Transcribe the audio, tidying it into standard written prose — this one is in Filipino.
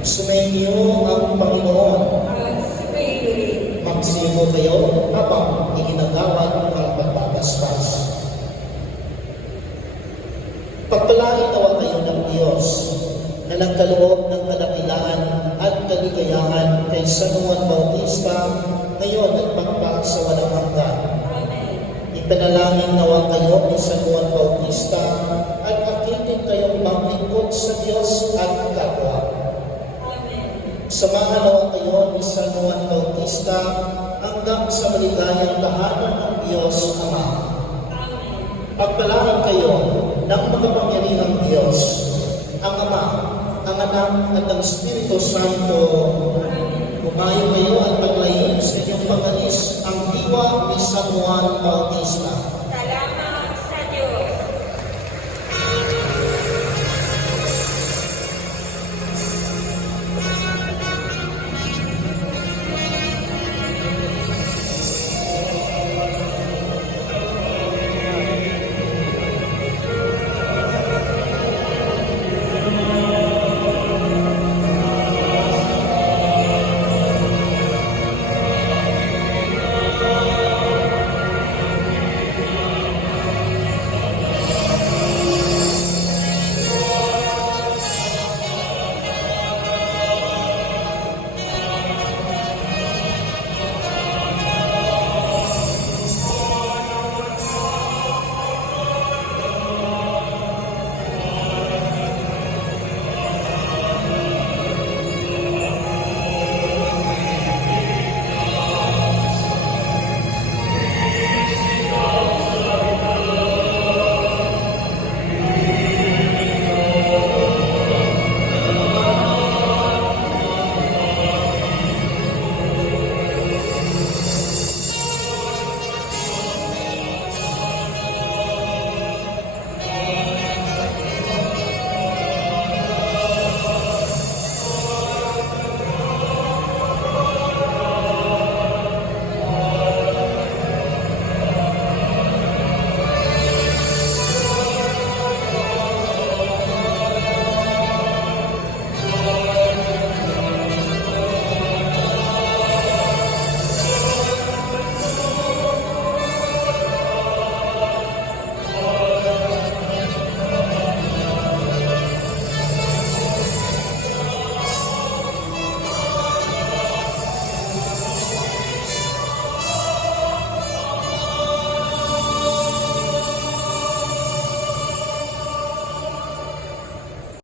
Sumainyo ang Panginoon. Magsigo kayo habang iginagawad ang pagbabasbas. Pagpalain nawa kayo ng Diyos na nagkaloob ng kadakilaan at kaligayahan kay San Juan Bautista ngayon at pagpag sa walang hanggan. Ipanalangin nawa kayo ni San Juan Bautista at akitin kayong maglingkod sa Diyos at kapwa. Samahan nawa kayo ni San Juan Bautista hanggang sa maligayang tahanan ng Diyos Ama. Pagpalain kayo ng makapangyarihang Diyos, ang Ama, ang Anak at ang Espiritu Santo. Umayo kayo at paglayin sa inyong pangalis ang diwa ni San Juan Bautista.